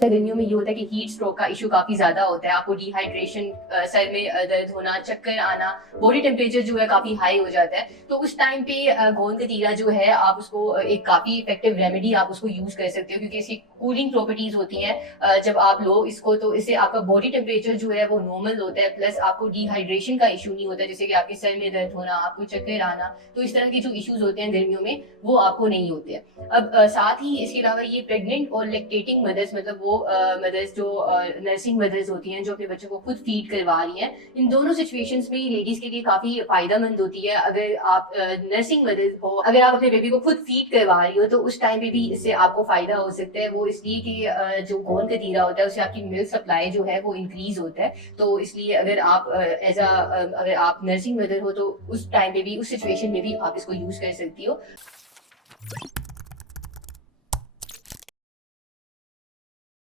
गर्मियों में ये होता है कि हीट स्ट्रोक का इशू काफी ज्यादा होता है, आपको डिहाइड्रेशन, सर में दर्द होना, चक्कर आना, बॉडी टेम्परेचर जो है काफी हाई हो जाता है। तो उस टाइम पे गोंद कतीरा जो है आप उसको एक काफी इफेक्टिव रेमेडी आप उसको यूज कर सकते हो, क्योंकि इसकी कूलिंग प्रॉपर्टीज होती हैं। जब आप लो इसको तो इससे आपका बॉडी टेम्परेचर जो है वो नॉर्मल होता है, प्लस आपको डिहाइड्रेशन का इशू नहीं होता है, जैसे कि आपके सर में दर्द होना, आपको चक्कर आना। तो इस तरह के जो इश्यूज होते हैं गर्मियों में वो आपको नहीं होते हैं। अब साथ ही इसके अलावा ये प्रेग्नेंट और लेक्टेटिंग मदर्स, मतलब वो मदर्स जो नर्सिंग मदर्स होती हैं जो अपने बच्चों को खुद फीड करवा रही हैं, इन दोनों सिचुएशंस में लेडीज के लिए काफी फायदेमंद होती है। अगर आप नर्सिंग मदर हो, अगर आप अपने बेबी को खुद फीड करवा रही हो, तो उस टाइम पे भी इससे आपको फायदा हो सकता है। वो इसलिए कि जो गोंद कतीरा होता है उससे आपकी मिल्क सप्लाई जो है वो इंक्रीज होता है। तो इसलिए अगर आप अगर आप नर्सिंग मदर हो तो उस टाइम पे भी, उस सिचुएशन में भी आप इसको यूज कर सकती हो।